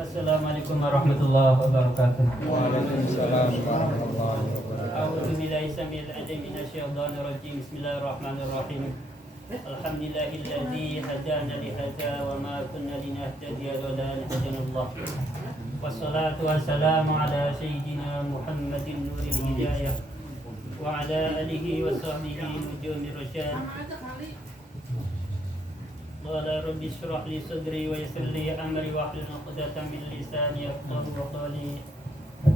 Assalamualaikum warahmatullahi wabarakatuh. Waalaikumsalam warahmatullahi wabarakatuh. A'udzu billahi samil alim minasyaitonir rajim. Bismillahirrahmanirrahim. Alhamdulillahilladzi hadana li hadza wa ma kunna linahtadiya laula an hadanallah. Wassalatu wassalamu ala sayyidina Muhammadin nuril hidayah wa ala alihi wa sahbihi nujumir rasyad. Qala rabbi shrah li sadri wa yassir li amri wahlul 'uqdatam min lisani yafqahu qawli.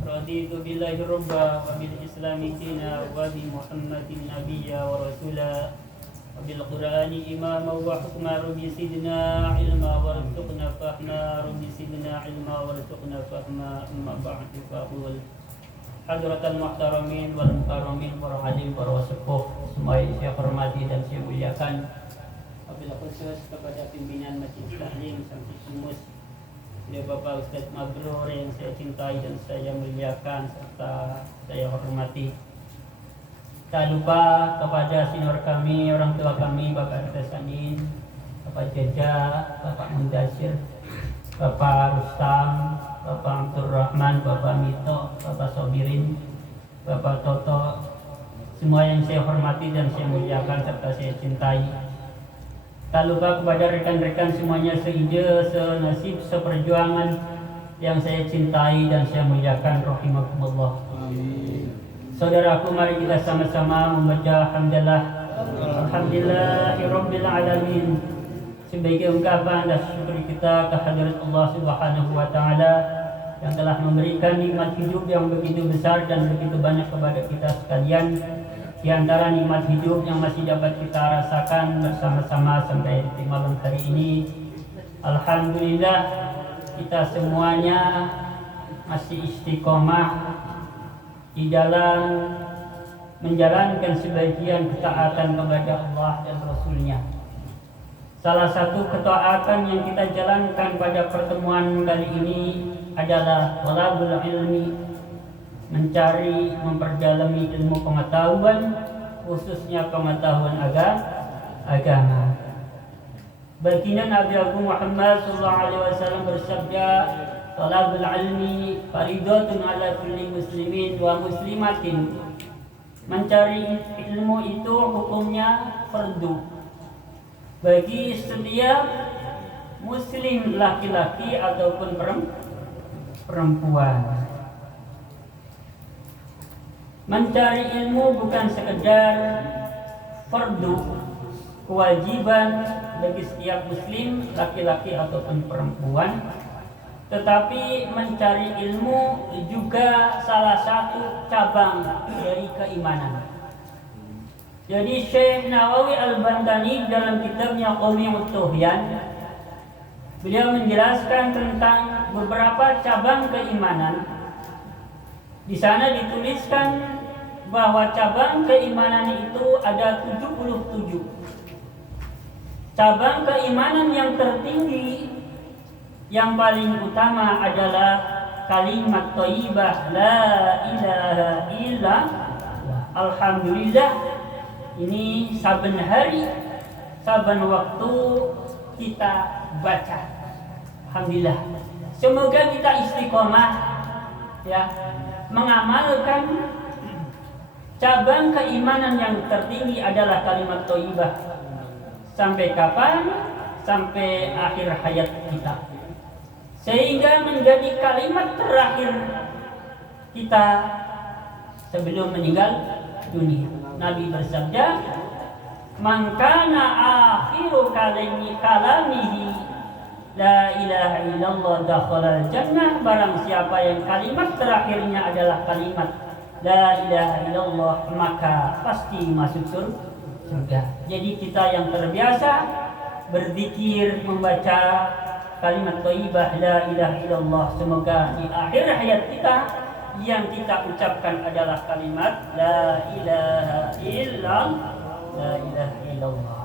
Raditu billahi rabba wa bil islami dina wa bi Muhammadin nabiyya wa rasula wa bil qur'ani imama wa hukma rabbi sidna ilma warzuqna fahma rabbi sidna ilma warzuqna fahma amma ba'du faqul hadratal muhtaramin wal mukarramin para hadim para wasepuh semua yang saya hormati dan saya muliakan. Wabil khusus kepada pimpinan Masjid Tahlim Samsul Sumus, Bapak Ustadz Mabrur yang saya cintai dan saya muliakan serta saya hormati. Tak lupa kepada senior kami, orang tua kami, Bapak RT Sanin, Bapak Jaja, Bapak Mundasir, Bapak Rustam, Bapak Abdul Rahman, Bapak Mito, Bapak Sobirin, Bapak Toto, semua yang saya hormati dan saya muliakan serta saya cintai. Tak lupa kepada rekan-rekan semuanya seide, senasib, seperjuangan yang saya cintai dan saya muliakan rahimakumullah. Saudaraku, mari kita sama-sama membaca hamdalah alhamdulillahirabbil alamin sebagai ungkapan dan syukur kita kehadirat Allah Subhanahu wa taala yang telah memberikan nikmat hidup yang begitu besar dan begitu banyak kepada kita sekalian. Di antara nikmat hidup yang masih dapat kita rasakan bersama-sama sampai di malam hari ini, alhamdulillah kita semuanya masih istiqomah di dalam menjalankan sebagian ketaatan kepada Allah dan Rasul-Nya. Salah satu ketaatan yang kita jalankan pada pertemuan kali ini adalah talabul ilmi, mencari, memperdalami ilmu pengetahuan, khususnya pengetahuan agama. Baginda Nabi Agung Muhammad SAW bersabda, talabul ilmi faridatun ala kulli muslimin wa muslimatin. Mencari ilmu itu hukumnya fardu bagi setiap muslim laki-laki ataupun perempuan. Mencari ilmu bukan sekedar fardu, kewajiban bagi setiap muslim laki-laki ataupun perempuan, tetapi mencari ilmu juga salah satu cabang dari keimanan. Jadi Syekh Nawawi Al-Bantani dalam kitabnya Qawmiyut Tughyan, beliau menjelaskan tentang beberapa cabang keimanan. Di sana dituliskan bahwa cabang keimanan itu ada 77. Cabang keimanan yang tertinggi, yang paling utama adalah kalimat thayyibah la ilaha illallah. Alhamdulillah, ini saben hari, saben waktu kita baca. Alhamdulillah. Semoga kita istiqomah ya, mengamalkan cabang keimanan yang tertinggi adalah kalimat thayyibah. Sampai kapan? Sampai akhir hayat kita. Sehingga menjadi kalimat terakhir kita sebelum meninggal dunia. Nabi bersabda, "Man kana akhiru kalamihi la ilaha illallah dakhala jannah." Barang siapa yang kalimat terakhirnya adalah kalimat la ilaha illallah, maka pasti masuk surga. Jadi kita yang terbiasa berzikir, membaca kalimat thayyibah la ilaha illallah, semoga di akhir hayat kita yang kita ucapkan adalah kalimat la ilaha illallah, la ilaha illallah.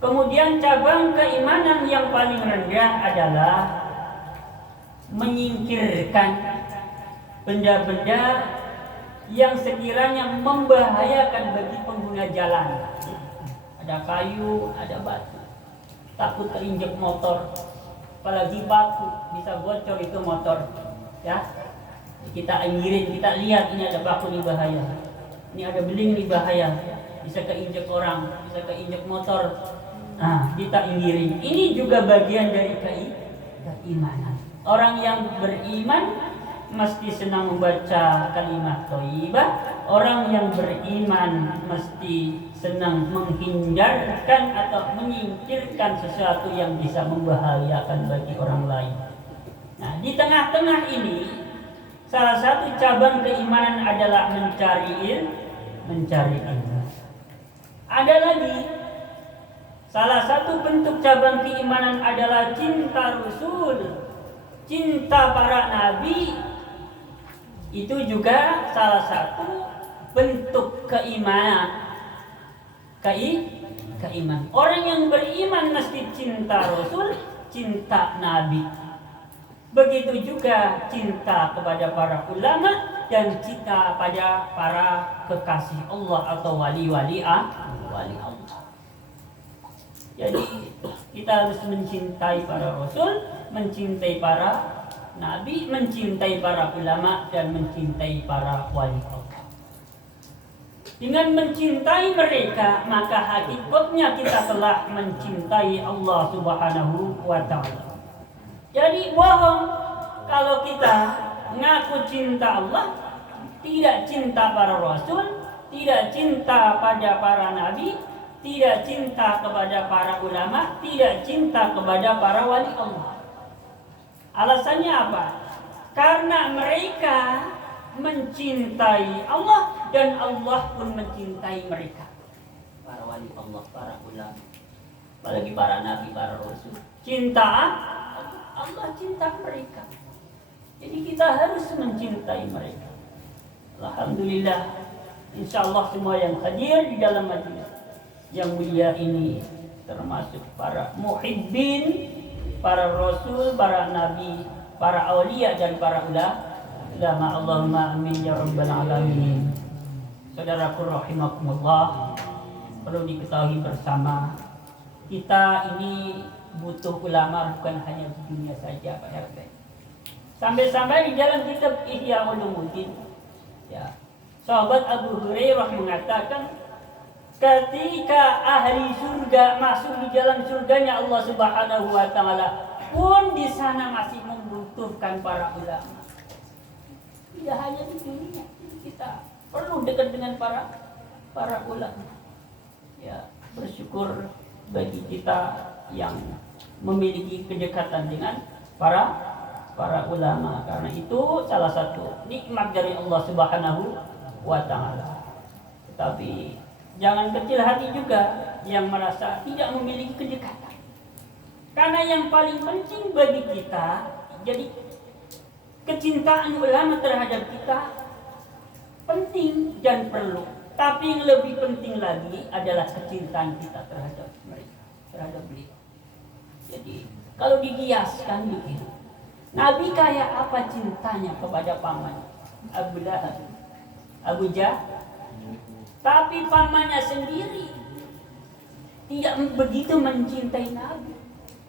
Kemudian cabang keimanan yang paling rendah adalah menyingkirkan benda-benda yang sekiranya membahayakan bagi pengguna jalan. Ada kayu, ada batu, takut terinjak motor, apalagi baku bisa bocor itu motor, ya. Kita anggirin, kita lihat ini ada baku ini bahaya, ini ada beling ini bahaya, bisa keinjek orang, bisa keinjek motor. Nah, kita inggirin. Ini juga bagian dari keimanan. Orang yang beriman mesti senang membaca kalimat thayyibah. Orang yang beriman mesti senang menghindarkan atau menyingkirkan sesuatu yang bisa membahayakan bagi orang lain. Nah, di tengah-tengah ini salah satu cabang keimanan adalah mencari ilmu. Ada lagi salah satu bentuk cabang keimanan adalah cinta Rasul, cinta para nabi. Itu juga salah satu bentuk keimanan. Orang yang beriman mesti cinta Rasul, cinta nabi. Begitu juga cinta kepada para ulama dan cinta pada para kekasih Allah atau wali-wali Allah. Jadi kita harus mencintai para rasul, mencintai para nabi, mencintai para ulama dan mencintai para wali Allah. Dengan mencintai mereka, maka hakikatnya kita telah mencintai Allah Subhanahu wa ta'ala. Jadi bohong kalau kita ngaku cinta Allah, tidak cinta para rasul, tidak cinta pada para nabi, tidak cinta kepada para ulama, tidak cinta kepada para wali Allah. Alasannya apa? Karena mereka mencintai Allah dan Allah pun mencintai mereka. Para wali Allah, para ulama, apalagi para nabi, para rasul. Cinta Allah, cinta mereka. Jadi kita harus mencintai mereka. Alhamdulillah, insyaallah semua yang hadir di dalam majelis yang mulia ini termasuk para muhibbin, para rasul, para nabi, para aulia dan para ulama. Allahumma amin ya rabbal alamin. Saudaraku rahimakumullah, perlu diketahui bersama, kita ini butuh ulama bukan hanya di dunia saja, Pak RT. Sampai-sampai di dalam kitab Ihya Ulumuddin, ya, sahabat Abu Hurairah mengatakan, ketika ahli surga masuk di dalam surganya Allah Subhanahu wa ta'ala, pun di sana masih membutuhkan para ulama. Tidak hanya di dunia, kita perlu dekat dengan para ulama. Ya, bersyukur bagi kita yang memiliki kedekatan dengan para ulama, karena itu salah satu nikmat dari Allah Subhanahu wa ta'ala. Tetapi jangan kecil hati juga yang merasa tidak memiliki kedekatan. Karena yang paling penting bagi kita, jadi kecintaan ulama terhadap kita penting dan perlu. Tapi yang lebih penting lagi adalah kecintaan kita terhadap mereka, terhadap beliau. Jadi kalau dikiaskan begitu, Nabi kayak apa cintanya kepada pamannya Abu Lahab, Abu Jahal. Tapi pamannya sendiri tidak begitu mencintai Nabi.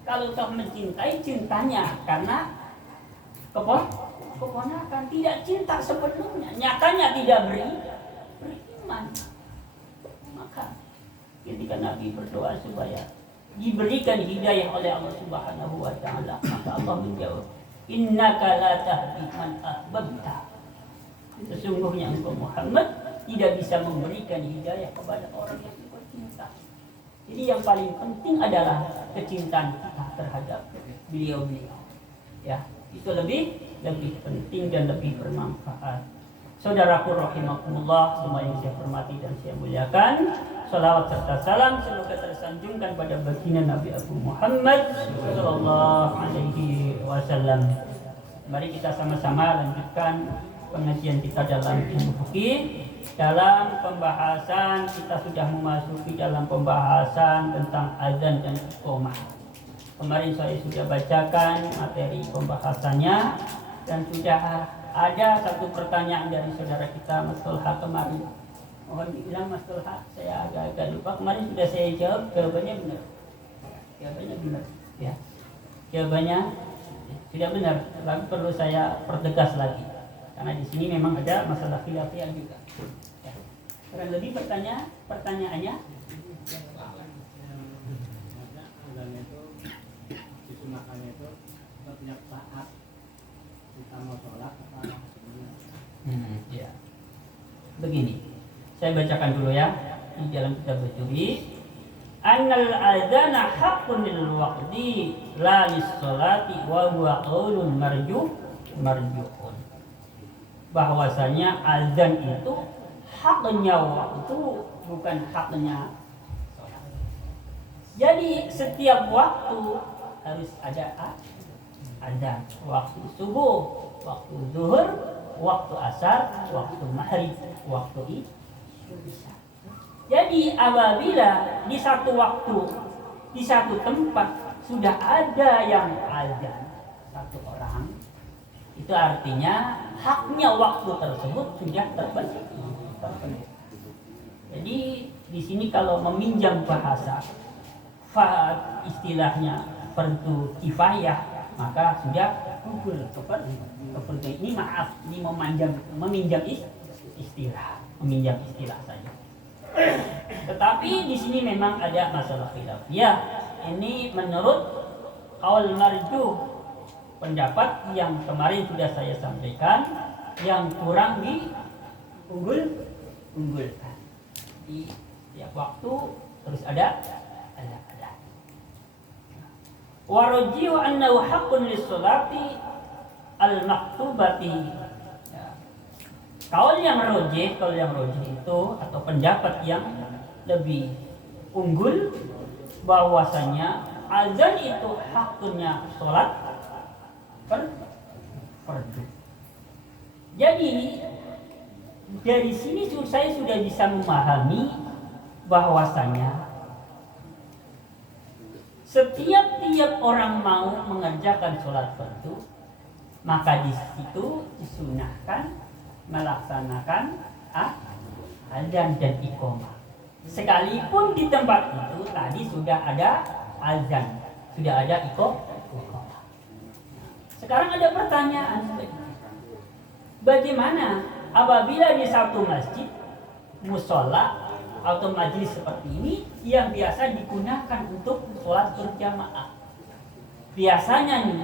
Kalau toh mencintai, cintanya karena keponakan, tidak cinta sepenuhnya. Nyatanya tidak beriman. Maka ketika Nabi berdoa supaya diberikan hidayah oleh Allah Subhanahu wa ta'ala, maka Allah menjawab, innaka la tahdi man ahbabta. Sesungguhnya engkau Muhammad tidak bisa memberikan hidayah kepada orang yang engkau cinta. Jadi yang paling penting adalah kecintaan kita terhadap beliau-beliau. Ya, itu lebih penting dan lebih bermanfaat. Saudaraku rahimakumullah, semua yang saya hormati dan saya muliakan, salawat serta salam semoga tersanjungkan pada baginda Nabi Abu Muhammad sallallahu alaihi wasallam. Mari kita sama-sama lanjutkan pengajian kita dalam ilmu fikih. Dalam pembahasan kita sudah memasuki dalam pembahasan tentang azan dan iqamah. Kemarin saya sudah bacakan materi pembahasannya dan sudah ada satu pertanyaan dari saudara kita Mas Tolha kemarin. Mohon diulang Mas Tolha, saya agak lupa. Kemarin sudah saya jawab, jawabannya benar. Jawabannya benar, ya. Jawabannya tidak benar, tapi perlu saya pertegas lagi karena di sini memang ada masalah khilafiyah juga. Ya. Kurang lebih pertanyaannya itu disunahkannya itu setiap saat kita mau sholat apa ya. Begini, saya bacakan dulu ya di dalam kitab Bajuri. Annal adzana haqqun lil waqti la lis salati wa huwa qaulun marjuhun. Bahwasanya azan itu haknya waktu, bukan haknya salat. Jadi setiap waktu harus ada azan. Waktu subuh, waktu zuhur, waktu asar, waktu maghrib, waktu isya. Jadi apabila di satu waktu, di satu tempat sudah ada yang azan satu orang, itu artinya haknya waktu tersebut sudah terpenuhi. Jadi di sini kalau meminjam bahasa istilahnya fardu kifayah, maka sudah gugur seperti ini. Maaf, ini meminjam istilah saja. Tetapi di sini memang ada masalah khilaf. Ya, ini menurut qaul marjuh, pendapat yang kemarin sudah saya sampaikan, yang kurang diunggulkan. Di tiap waktu terus ada. Wa rajihu annahu haqqun lis-sholati al-maktubati. Kaul yang rojih itu atau pendapat yang lebih unggul bahwasanya azan itu haknya sholat fardu. Jadi dari sini saya sudah bisa memahami bahwasanya setiap orang mau mengerjakan sholat fardu, maka di situ disunahkan melaksanakan azan dan iqamah. Sekalipun di tempat itu tadi sudah ada azan, sudah ada iqamah. Sekarang ada pertanyaan, bagaimana apabila di satu masjid, musola atau majelis seperti ini yang biasa digunakan untuk sholat berjamaah? Biasanya nih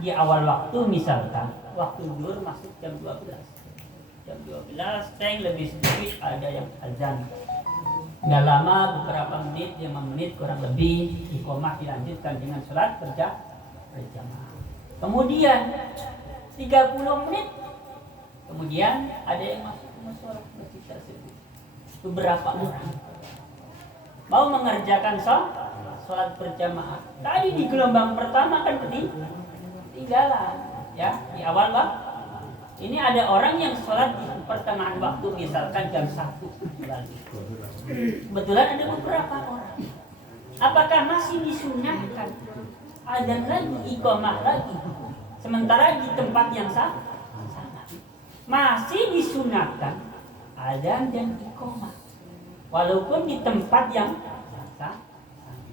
di awal waktu, misalkan waktu zuhur masuk jam 12, teng lebih sedikit ada yang azan. Nggak lama, beberapa menit, 5 menit kurang lebih, iqamah dilanjutkan dengan sholat berjamaah. Kemudian 30 menit, kemudian ada yang masuk ke mushola masjid tersebut. Beberapa orang mau mengerjakan sholat berjamaah. Tadi di gelombang pertama kan ketinggalan, ya, di awal waktu. Ini ada orang yang sholat di pertengahan waktu, misalkan jam 1. Kebetulan ada beberapa orang. Apakah masih disunahkan azan lagi, iqamah lagi, sementara di tempat yang sama? Masih disunahkan azan dan iqamah, walaupun di tempat yang sama.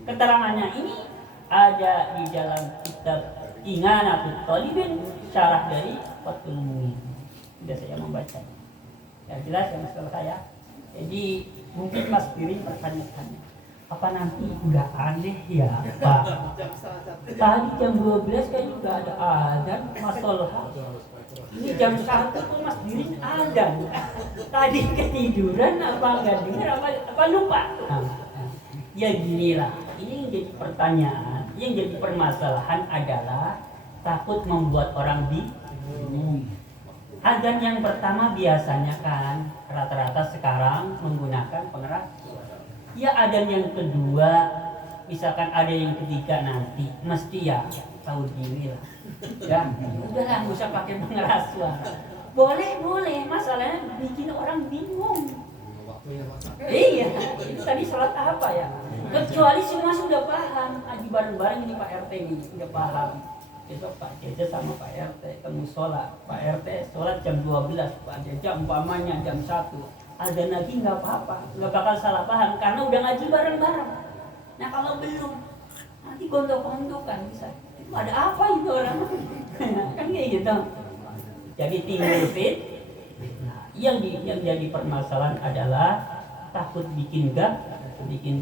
Keterangannya ini ada di dalam kitab Inganatut Thalibin, syarah dari Fathul Muin. Sudah saya membaca. Ya jelas ya masalah saya. Jadi mungkin Mas Piring bertanya-tanya, apa nanti udah aneh ya Pak? Tadi jam 12 kan juga ada azan, masalah. Ini jam 1 tuh Mas Piring azan. Tadi ketiduran apa enggak dengar apa lupa? Ya ginilah. Ini yang jadi pertanyaan, yang jadi permasalahan adalah takut membuat orang bingung. Azan yang pertama biasanya kan rata-rata sekarang menggunakan pengeras suara. Ya azan yang kedua, misalkan ada yang ketiga nanti, mesti ya tahu diri lah. Ya, udahlah nggak usah pakai pengeras suara. Boleh, masalahnya bikin orang bingung. Iya, itu tadi sholat apa ya? Kecuali semua sudah paham, aji bareng-bareng ini Pak RT ini sudah paham. Besok Pak Jeje sama Pak RT ke musola. Pak RT sholat jam 12, Pak Jeje umpamanya jam 1. Azan lagi nggak apa-apa, nggak bakal salah paham karena udah ngaji bareng-bareng. Nah kalau belum, nanti gontok-gontokan bisa Ada apa itu orang? Kan kayak gitu. Jadi timbul yang jadi permasalahan adalah takut bikin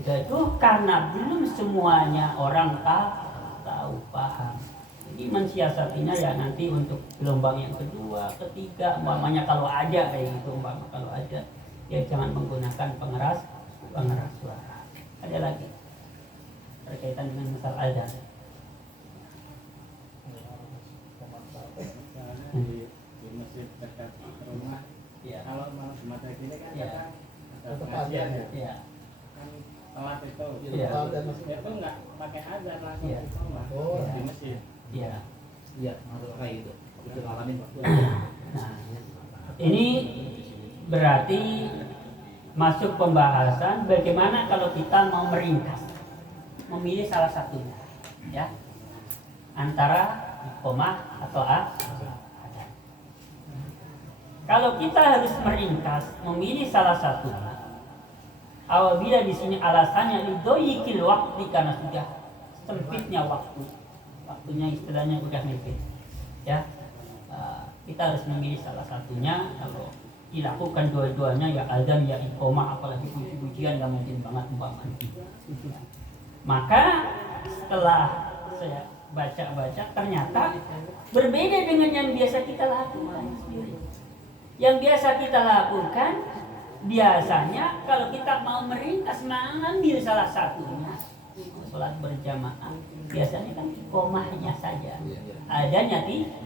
gaduh karena belum semuanya orang tahu paham. Jadi mensiasatinya ya nanti untuk gelombang yang kedua, ketiga, umpamanya kalau ada kayak gitu, kalau ada ya jangan menggunakan pengeras suara. Ada lagi berkaitan dengan masalah azan. Di masjid dekat rumah, Ya. kalau mau semata gini kan Ya. ada pengajian ya. Ya. Kan telat itu, Iya. itu nggak pakai azan langsung Iya. di rumah, di masjid. Ya. Iya, harus kayak gitu. Itu ngalamin Pak. Nah, ini berarti masuk pembahasan bagaimana kalau kita mau meringkas, memilih salah satunya, ya, antara iqamah atau azan. Kalau kita harus meringkas, memilih salah satunya, apabila di sini alasannya lidoyikil waktu karena sudah sempitnya waktunya istilahnya udah mepet, ya, kita harus memilih salah satunya. Kalau dilakukan dua-duanya ya azan ya iqamah, apalagi puji-pujian nggak mungkin banget umpamanya. Maka setelah saya baca-baca ternyata berbeda dengan yang biasa kita lakukan. Yang biasa kita lakukan biasanya kalau kita mau meringkas mengambil salah satunya sholat berjamaah, biasanya kan iqamahnya saja, adanya tidak.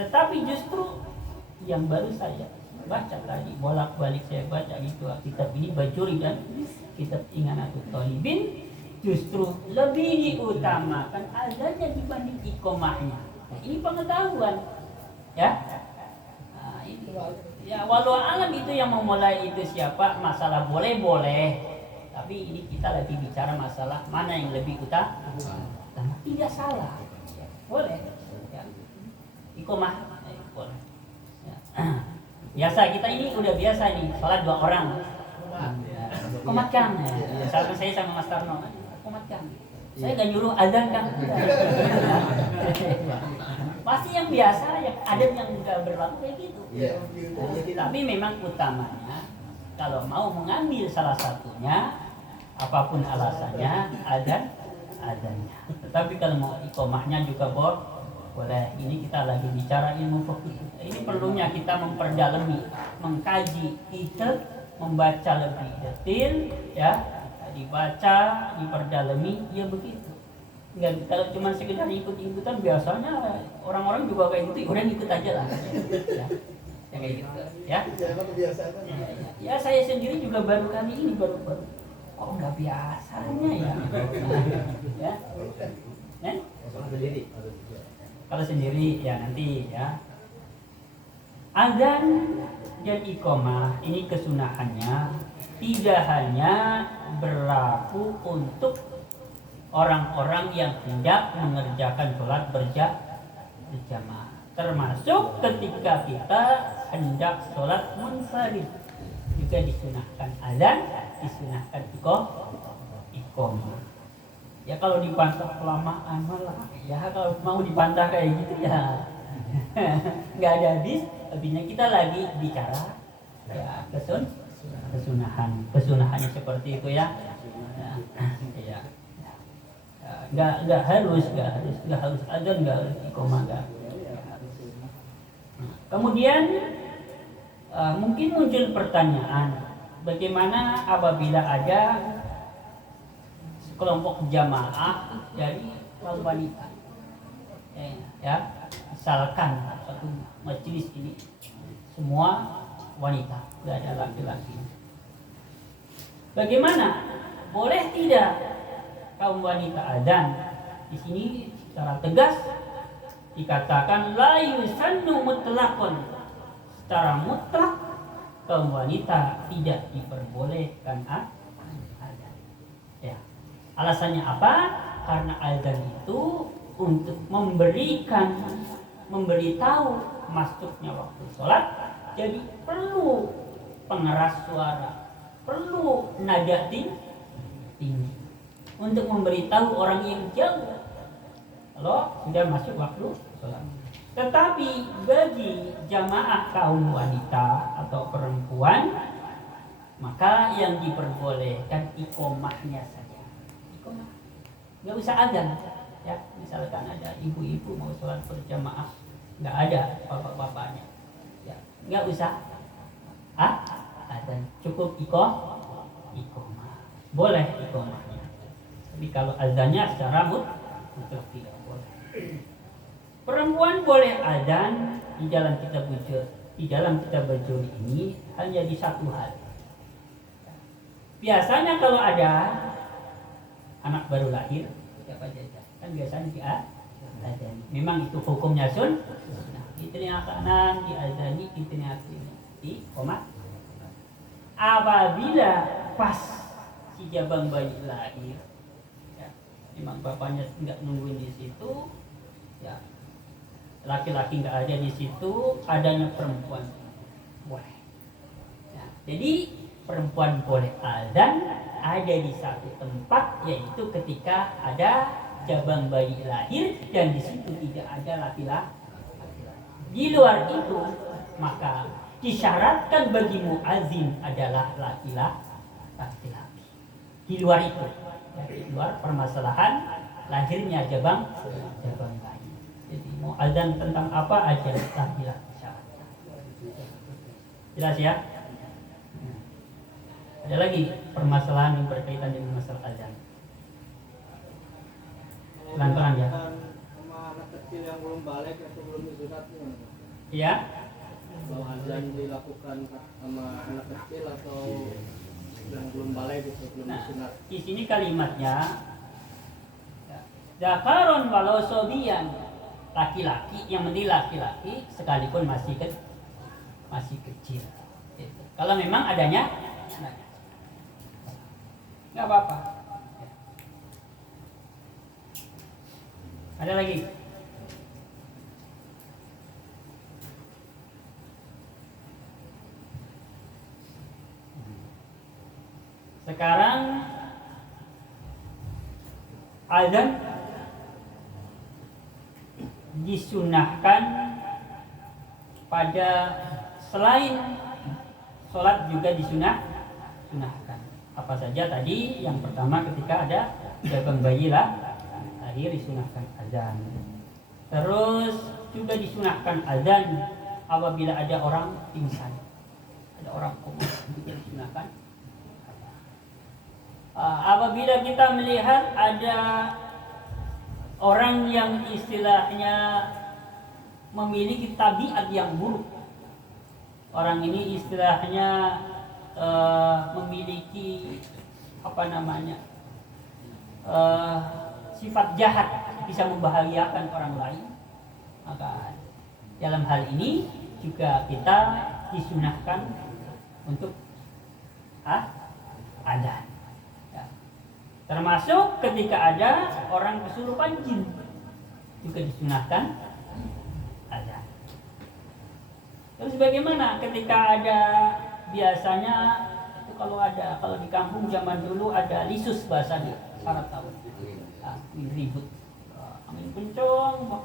Tetapi justru yang baru saya baca tadi, bolak-balik saya baca itu kitab ini Bajuri dan kitab Inganatul Thalibin, justru lebih diutamakan azannya dibanding iqamahnya. Ini pengetahuan, ya. Nah, itu. Ya, walau alam itu yang memulai itu siapa, masalah boleh, tapi ini kita lagi bicara masalah mana yang lebih utama. Tidak salah, ya, boleh. Ya. Iqamah, boleh. Ya. Biasa kita ini udah biasa nih, sholat 2 orang. Komatkan, ya. Sama saya sama Mas Tarno, komatkan. Saya gak nyuruh azan kan. Pasti yang biasa, yang ada yang udah berlaku kayak gitu. Tapi memang utamanya kalau mau mengambil salah satunya, apapun alasannya, azannya. Tetapi kalau mau iqamahnya juga boleh. Ini kita lagi bicara ilmu fikih. Ini perlunya kita memperdalami, mengkaji, kita membaca lebih detail, ya, dibaca, diperdalami, ya begitu. Enggak, kalau cuma sekedar ikut-ikutan biasanya orang-orang juga kayak gitu, udah ikut aja lah. Ya, kayak gitu, ya. Ya saya sendiri juga baru kali ini baru kok nggak biasanya ya. Ya. Kalau sendiri ya nanti ya. Azan dan iqamah ini kesunahannya tidak hanya berlaku untuk orang-orang yang hendak mengerjakan sholat berjamaah, termasuk ketika kita hendak sholat munfarid juga disunahkan azan, disunahkan iqamah. Ya kalau dibantah kelamaan malah, ya kalau mau dibantah kayak gitu ya nggak ada habisnya. Kita lagi bicara ya kesunahannya seperti itu ya. Ya. Nggak harus azan, nggak harus iqamah, nggak. Kemudian mungkin muncul pertanyaan, bagaimana apabila ada sekelompok jamaah dari kaum wanita, ya, misalkan satu majelis ini semua wanita, nggak ada laki-laki. Bagaimana? Boleh tidak kaum wanita azan? Di sini secara tegas dikatakan la yusannu mutlaqan. Secara mutlak kaum wanita tidak diperbolehkan azan. Ya. Alasannya apa? Karena azan itu untuk memberitahu masuknya waktu sholat, jadi perlu pengeras suara, perlu nada tinggi untuk memberitahu orang yang jauh. kalau sudah masuk waktu sholat. Tetapi bagi jamaah kaum wanita atau perempuan, maka yang diperbolehkan iqomahnya saja. Iqomah, nggak usah azan. Ya, misalkan ada ibu-ibu mau sholat berjamaah, nggak ada bapak-bapaknya, ya nggak usah azan, cukup iqomah. Boleh iqomahnya. Tapi kalau azannya secara mutlak tidak boleh. Perempuan boleh azan di dalam kitab bujur. Di dalam kitab bujur ini hanya di satu hal. Biasanya kalau ada anak baru lahir, siapa saja kan biasanya diazani. Memang itu hukumnya sunnah. Di telinga kanan diazani, di telinga kiri di komat. Apabila pas si jabang bayi lahir, ya, memang bapaknya nggak nungguin di situ, ya laki-laki nggak ada di situ, adanya perempuan boleh. Ya, jadi perempuan boleh azan ada di satu tempat, yaitu ketika ada jabang bayi lahir dan di situ tidak ada laki-laki. Di luar itu maka disyaratkan bagi muazin adalah laki-laki. Di luar itu, ya, di luar permasalahan lahirnya jabang bayi. Jadi mau azan tentang apa aja laki-laki syaratnya. Jelas ya? Ada lagi permasalahan yang berkaitan dengan masalah azan. Pelan-pelan ya. Sama anak kecil yang belum balik atau belum disunat gimana? Iya. Kalau azan dilakukan sama anak kecil atau yang belum balik gitu, belum Nah, disunat. di sini kalimatnya zakaron walau sobiyan, laki-laki, yang penting laki-laki sekalipun masih kecil. Gitu. Kalau memang adanya nggak apa-apa. Ada lagi? Sekarang azan disunahkan pada selain sholat juga disunahkan. Apa saja tadi? Yang pertama ketika ada jabang bayi lahir disunahkan azan. Terus juga disunahkan azan apabila ada orang pingsan, ada orang koma, juga disunahkan. Apabila kita melihat ada orang yang istilahnya memiliki tabiat yang buruk, orang ini istilahnya memiliki sifat jahat, bisa membahayakan orang lain, maka dalam hal ini juga kita disunahkan untuk azan. Ya. Termasuk ketika ada orang kesurupan jin juga disunahkan azan. Terus bagaimana ketika ada, biasanya itu kalau di kampung zaman dulu ada lisus bahasanya, syarat tahu, ribut, angin kencang,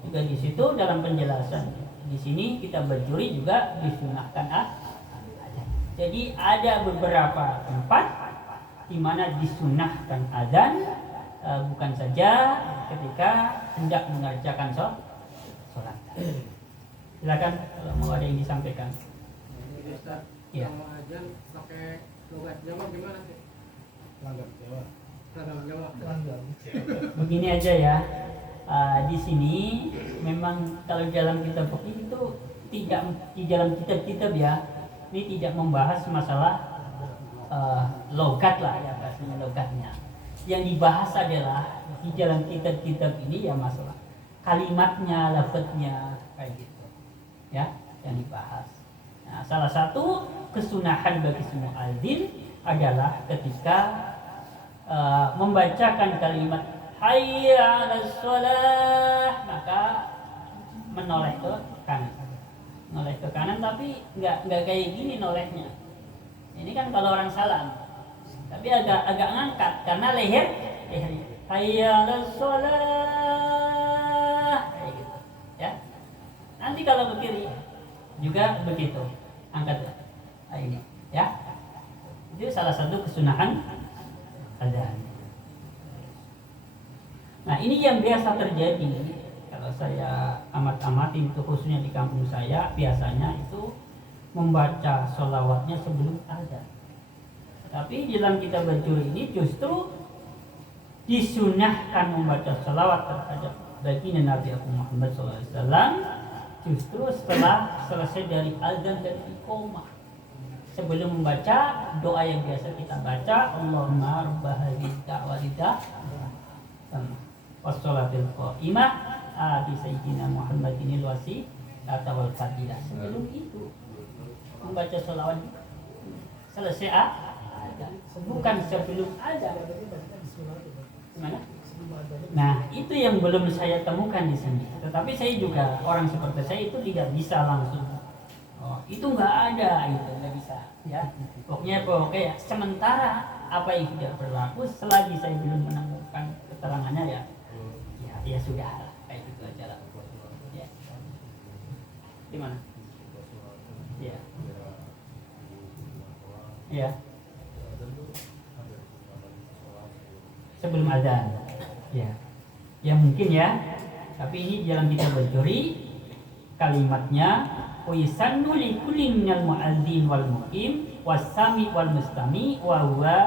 juga di situ dalam penjelasan. Di sini kita berjuri juga disunahkan azan. Jadi ada beberapa tempat di mana disunahkan azan, bukan saja ketika hendak mengerjakan sholat. Silakan kalau mau ada yang disampaikan. Iya. Kalau azan pakai logat Jawa gimana sih? Logat Jawa. Begini aja ya. Di sini memang kalau dalam kitab fikih itu tidak, di dalam kitab-kitab ya, ini tidak membahas masalah logat lah ya, bahasanya logatnya. Yang dibahas adalah di dalam kitab-kitab ini ya masalah kalimatnya, lafadznya kayak gitu. Ya, yang dibahas. Nah, salah satu kesunahan bagi semua muadzin adalah ketika membacakan kalimat hayya 'alas shalah, maka menoleh ke kanan, tapi nggak kayak gini nolehnya. Ini kan kalau orang salam, tapi agak ngangkat karena leher hayya 'alas shalah, Nanti kalau ke kiri juga begitu, angkat ini, ya. Itu salah satu kesunahan adzan. Nah, ini yang biasa terjadi. Kalau saya amati itu khususnya di kampung saya, biasanya itu membaca sholawatnya sebelum adzan. Tapi di dalam kitab Bajuri ini justru disunahkan membaca sholawat terhadap baginda Nabi Muhammad SAW justru setelah selesai dari adzan dan iqamah. Sebelum membaca doa yang biasa kita baca, Allahumma rabb hadhihi da'wati wassalatil qa'imah bi sayyidina Muhammadin al-wasilah wal fadilah. Sebelum itu membaca sholawat selesai adzan, bukan sebelum adzan. Gimana? Nah, itu yang belum saya temukan di sini. Tetapi saya juga orang seperti saya itu tidak bisa langsung. Oh, itu nggak ada, itu nggak bisa. Ya, pokoknya sementara apa yang tidak berlaku selagi saya belum menemukan keterangannya ya sudah lah, kayak gitu aja lah. Ya. Gimana? Ya. Ya. Sebelum adzan. Ya. Ya mungkin ya. Tapi ini dalam kitab Bajuri kalimatnya wisannu li kulli minal mu'adzin wal muqim wasami wal mustami wa huwa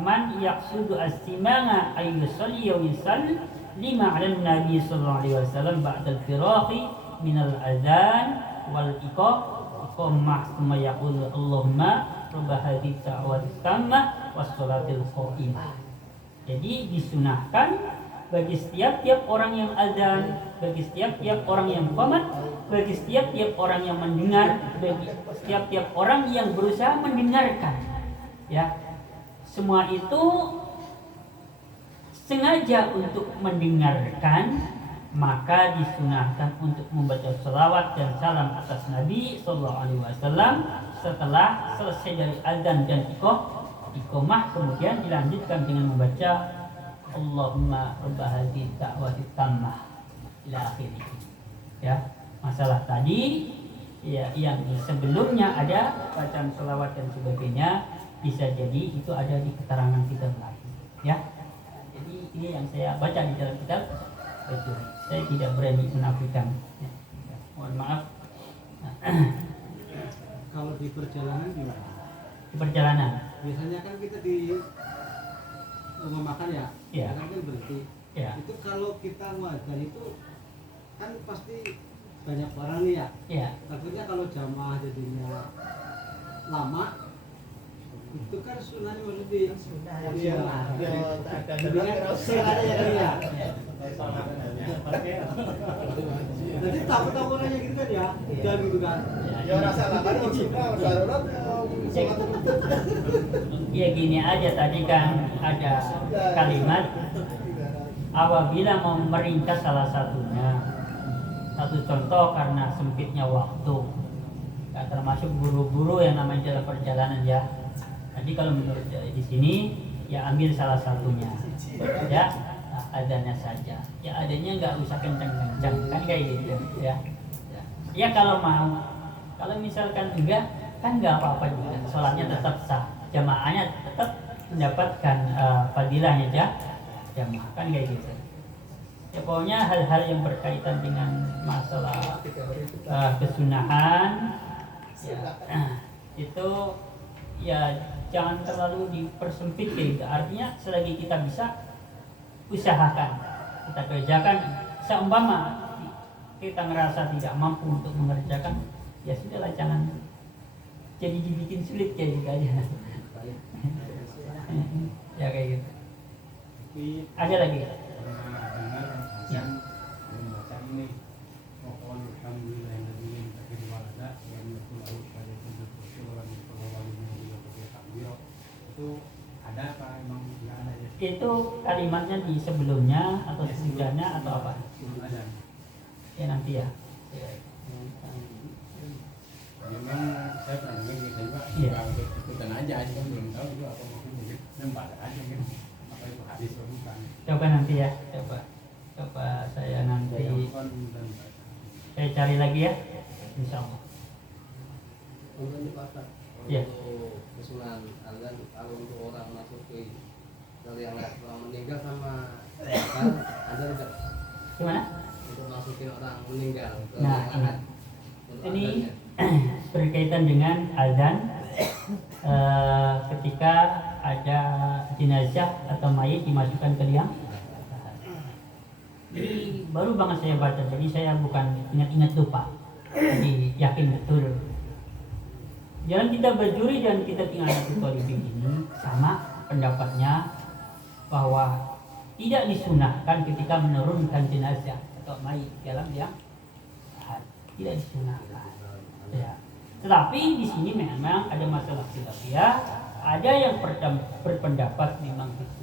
man yaqsudu as-simanga ay yusalli wa yusall lima 'ala nabi sallallahu alaihi wasallam ba'da al-firaqi min al-adzan wal iqamah thumma yaqulu Allahumma rabb hadhihi da'wati tammah was salatil qa'imah. Jadi disunahkan bagi setiap orang yang azan, bagi setiap orang yang qamat, bagi setiap orang yang mendengar, bagi setiap orang yang berusaha mendengarkan. Ya. Semua itu sengaja untuk mendengarkan, maka disunahkan untuk membaca shalawat dan salam atas Nabi sallallahu alaihi wasallam setelah selesai dari azan dan iqamah, kemudian dilanjutkan dengan membaca Allahumma rabb hadhihi da'wati tammah ila akhirih. Ya, masalah tadi ya yang sebelumnya ada bacaan shalawat dan sebagainya bisa jadi itu ada di keterangan kitab lain. Ya. Jadi ini yang saya baca di dalam kitab itu. Saya tidak berani menafikan. Ya. Mohon maaf. Kalau di perjalanan gimana? Di perjalanan. Biasanya kan kita di rumah makan ya, Ya. kan berhenti. Ya. Itu kalau kita ngajar itu kan pasti banyak orang nih ya. Ya. Takutnya kalau jamaah jadinya lama, itu kan sunahnya maksudnya Sunnah ya. ya. Ada ya. Jadi takut aja gitu kan ya, jangan gitu kan. Ya rasa lah kan sunnah darurat sholat Ya gini aja, tadi kan ada kalimat apabila mau meringkas salah satunya. Satu contoh karena sempitnya waktu, ya, termasuk buru-buru yang namanya dalam perjalanan ya. Jadi kalau menurut di sini ya ambil salah satunya, ya adanya saja. Ya adanya nggak usah kencang-kencang kan kayak gitu ya. Ya kalau mau, kalau misalkan enggak kan nggak apa-apa juga, sholatnya tetap sah, jamaahnya tetap mendapatkan fadilahnya jamaah kan kayak gitu. Ya pokoknya hal-hal yang berkaitan dengan masalah kesunahan ya, itu ya jangan terlalu dipersempit gitu. Artinya selagi kita bisa usahakan, kita kerjakan. Seumpama kita ngerasa tidak mampu untuk mengerjakan, ya sudahlah, jangan jadi dibikin sulit kayak gitu aja. Ya kayak gitu. Ada lagi? Yang membaca ini mohon alhamdulillahilladzi takdir walada yang yaqulu pada orang itu ada apa emang enggak ada ya? Itu kalimatnya di sebelumnya atau sesudahnya atau apa? Ada. Ya nanti ya. Memang saya pernah dengar gitu juga. Iya. Ikutan aja kan belum tahu juga apa maksudnya. Membaca aja kan. Apa itu hadis atau bukan? Coba nanti ya, coba saya nanti. Saya nonton dan baca. Saya cari lagi ya, insya Allah. Untuk ini Pak Ustaz, Iya. untuk kesunahan azan kalau untuk orang masuk ke yang orang meninggal sama kan ada tidak Gimana? untuk masukin orang meninggal ke Nah, yang lain? Untuk Ini azannya. berkaitan dengan azan ketika ada jenazah atau mayit dimasukkan ke liang. Ini baru banget saya baca, jadi saya bukan ingat-ingat lupa, jadi yakin betul. Jangan kita berjuri dan kita tinggal ini sama pendapatnya bahwa tidak disunahkan ketika menurunkan jenazah atau mayit dalam liang, tidak disunahkan. Ya. Tetapi di sini memang ada masalah khilafiyah, ada yang berpendapat memang disunahkan.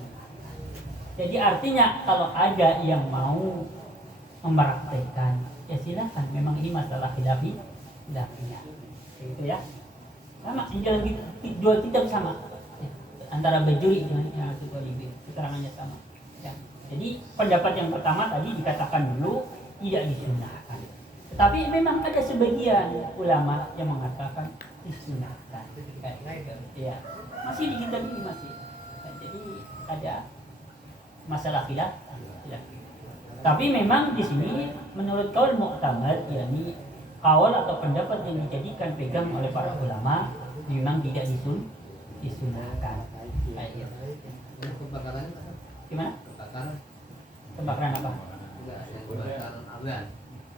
Jadi artinya kalau ada yang mau mempraktekkan, ya silakan. Memang ini masalah khilafiyah, gitu ya. Sama, jalan dua kitab sama, ya. Antara Bajuri dengan yang Al-Qurtubi, keterangannya sama. Ya. Jadi pendapat yang pertama tadi dikatakan dulu tidak disunahkan. Tetapi memang ada sebagian ulama yang mengatakan disunahkan. Ya, masih di kitab ini masih. Ya, jadi ada masalah khilaf. Tapi memang di sini menurut kaul mu'tamad, yakni kaul atau pendapat yang dijadikan pegang oleh para ulama, memang tidak disunahkan. Untuk kebakaran Gimana? kebakaran Kebakaran apa? enggak yang kebakaran azan.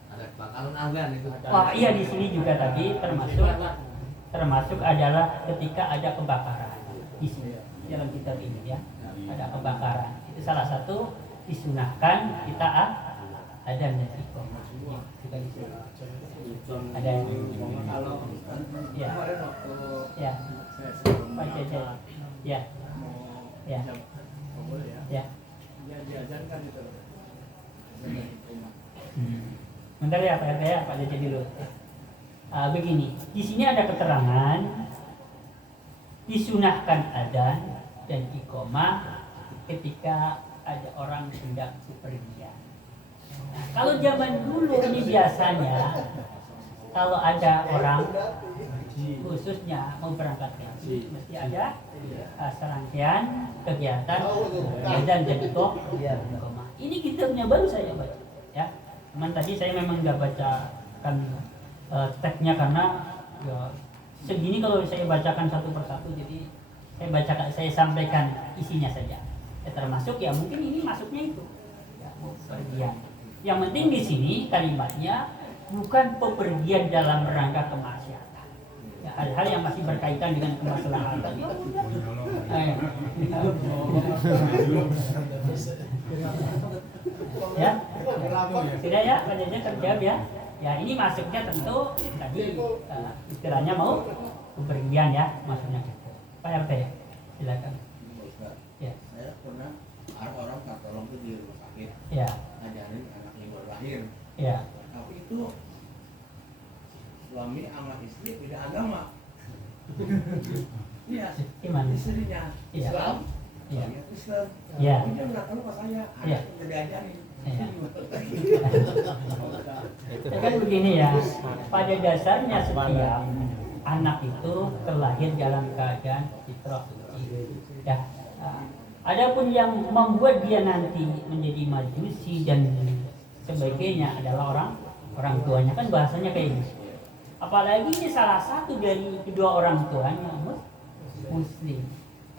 Ada kebakaran azan itu. Oh iya, di sini juga tadi termasuk adalah ketika ada kebakaran di sini dalam kitab ini ya, ada kebakaran. Itu salah satu disunahkan kita ada dan iqamah. Kita disunahkan. Ada yang Kalau ya kemarin waktu ya saya sebelum Pak Jaja ya mau ya boleh ya, ya. dia diajarkan itu. Bentar ya Pak RT ya, Pak Jaja dulu. Begini, di sini ada keterangan disunahkan adzan dan iqamah ketika ada orang hendak bepergian. Nah, kalau zaman dulu ini biasanya kalau ada orang khususnya mau berangkat haji, mesti ada serangkaian kegiatan adzan dan iqamah. Ini kitabnya baru saya baca ya. Cuman tadi saya memang nggak bacakan teksnya karena ya, segini kalau saya bacakan satu persatu, jadi saya sampaikan isinya saja. Ya, termasuk ya mungkin ini masuknya itu ya, bepergian. Yang penting di sini kalimatnya bukan pepergian dalam rangka kemaksiatan. Ya, hal-hal yang masih berkaitan dengan kemaslahatan. Ya, tidak ya, wajahnya terjawab ya. Ya ini masuknya tentu tadi istilahnya mau bepergian ya, masuknya. Pak RT ya, silakan. Ya. Saya pernah ada orang tolong tuh di rumah sakit, Ya. ngajarin anaknya baru lahir. Ya. Tapi itu suami sama istri beda agama. Iya, Gimana? istrinya Iya. Islam, Iya. suaminya Kristen. Iya. Dia nggak tahu pas saya, Iya. anak udah diajarin. Iya. Ya kan begini ya, pada dasarnya setiap anak itu terlahir dalam keadaan fitrah suci. Ya. Adapun yang membuat dia nanti menjadi majusi dan sebagainya adalah orang tuanya, kan bahasanya kayak gitu. Apalagi ini salah satu dari kedua orang tuanya muslim,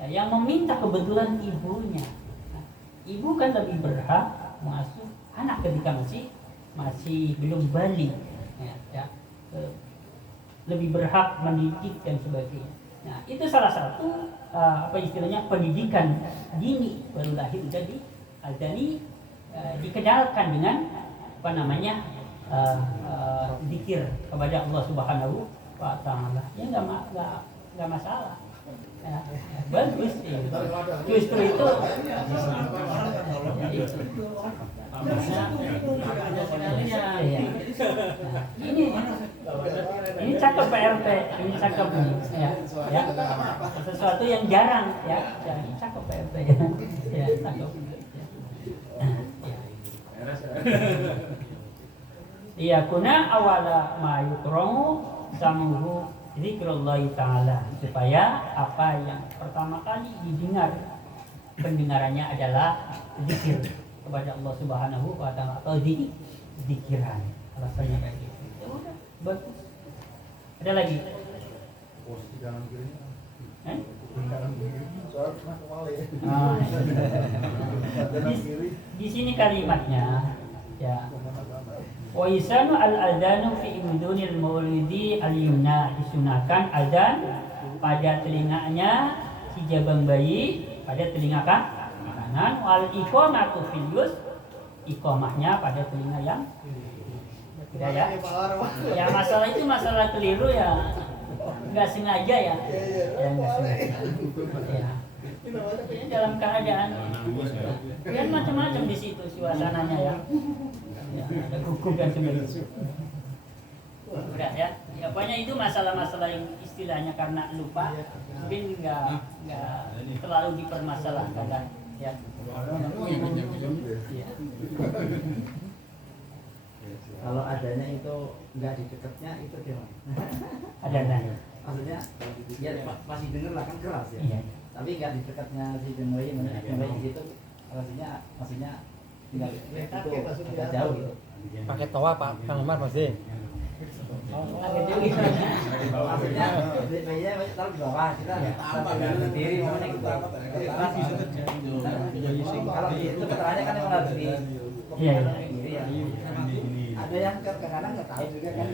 ya, yang meminta kebetulan ibunya. Nah, ibu kan lebih berhak mengasuh anak ketika masih belum balik, ya, lebih berhak mendidik dan sebagainya. Nah itu salah satu apa istilahnya pendidikan dini baru lahir jadi adzani dikenalkan dengan apa namanya zikir kepada Allah Subhanahu wa Ta'ala. Ya nggak masalah. Ya, bagus sih. Justru itu ini cakep Pak RT, ini cakep nih, ya, sesuatu yang jarang, ya, ini cakep Pak RT, ya, cakep. liyakuna awala ma yukrahu samuhu zikrullahi ta'ala, supaya apa yang pertama kali didengar pendengarannya adalah zikir kepada Allah Subhanahu wa ta'ala atau zikiran. Alasannya kayak gitu. Ya udah, bagus. Ada lagi? Posisi kanan kiri. Eh? Kanan kiri. Soal pernah kemana ya? Ah. Kanan kiri. Di sini kalimatnya ya. Wa isanu al-adanu fi udunil maulidi al-yumna, disunahkan adzan pada telinganya si jabang bayi, pada telinga kanan. Wal iqamatu fil yus, iqamahnya pada telinga yang tidak ya. Ya masalah itu masalah keliru ya, nggak sengaja ya. Ya nggak sengaja. Ya. Ini dalam keadaan kan macam-macam di situ suasananya ya. Ya, ada gugup dan sebagainya. Udah ya. Ya pokoknya itu masalah-masalah yang istilahnya karena lupa, mungkin nggak terlalu dipermasalahkan kan. Ya. Ya. Kalau adanya itu nggak di dekatnya itu gimana? Adanya. Maksudnya ya masih denger lah kan keras ya. Iya. Tapi nggak di dekatnya si dengerin, dengerin gitu. Maksudnya tinggal itu agak jauh gitu. Pakai toa Pak Kang Umar pasti. Maksudnya biasanya taruh di bawah kita berdiri momennya gitu. Kalau itu keterangannya kan yang harus di Iya. kiri ya. Ada yang ke kanan nggak tahu juga kan.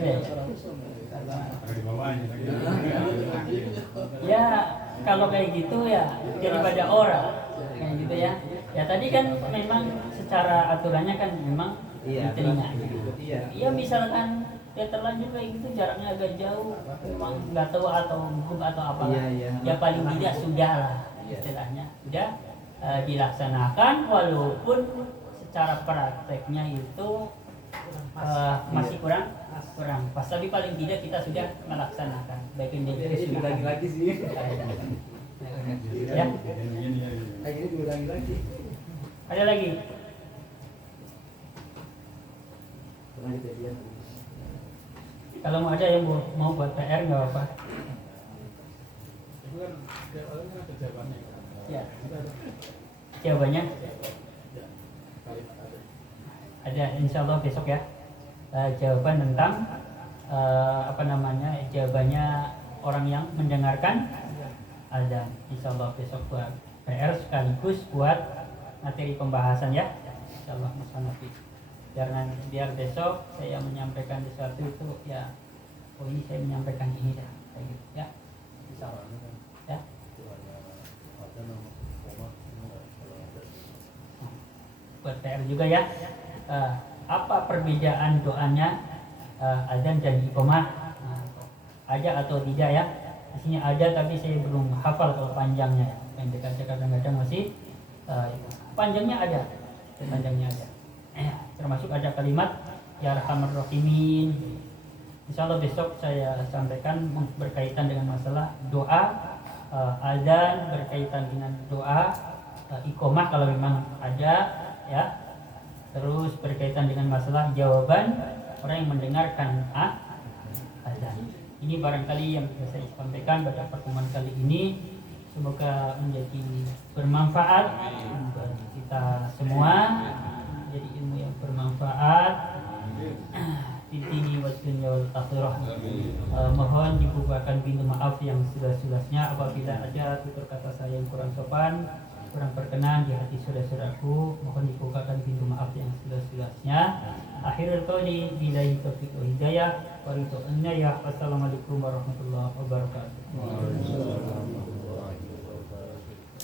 Ya kalau kayak gitu ya daripada orang kayak gitu ya. Ya tadi kan memang secara aturannya kan memang di telinga. Iya misalkan ya terlanjur kayak gitu jaraknya agak jauh, memang nggak tahu atau hukum atau apa. Ya paling tidak sudah lah istilahnya sudah dilaksanakan walaupun secara prakteknya itu masih kurang pas, tapi paling tidak kita sudah melaksanakan baik ini lagi sih. Ya. Kayak gini diulangi lagi. Ada lagi? Pernah kejadian. Kalau mau ada yang mau buat PR nggak apa-apa. Ya. Jawabannya ada insya Allah besok ya. Jawaban tentang jawabannya orang yang mendengarkan azan. Insya Allah besok buat PR sekaligus buat materi pembahasan ya. Insya Allah Mas Hanafi. Biar besok saya menyampaikan sesuatu itu ya. Oh ini saya menyampaikan ini dah kayak gitu ya. Insya Allah. Ya. Buat PR juga ya. Apa perbedaan doanya azan dan iqamah? Ada atau tidak ya? Di sini ada tapi saya belum hafal kalau panjangnya. Pendek aja kadang-kadang masih panjangnya ada. Termasuk ada kalimat ya arhamar rahimin. Insyaallah besok saya sampaikan berkaitan dengan masalah doa azan, berkaitan dengan doa iqamah kalau memang ada ya. Terus berkaitan dengan masalah jawaban orang yang mendengarkan azan. Ini barangkali yang bisa saya sampaikan pada pertemuan kali ini. Semoga menjadi bermanfaat bagi kita semua, menjadi ilmu yang bermanfaat di dini wa dunya wal akhirah. Mohon dibukakan pintu maaf yang seluas-luasnya apabila ada tutur kata saya yang kurang sopan, kurang berkenan di hati saudara-saudaraku, mohon dibukakan pintu maaf yang seluas-luasnya. Akhirul qauli billahi taufiq wa hidayah wa ridho. Assalamualaikum warahmatullahi wabarakatuh.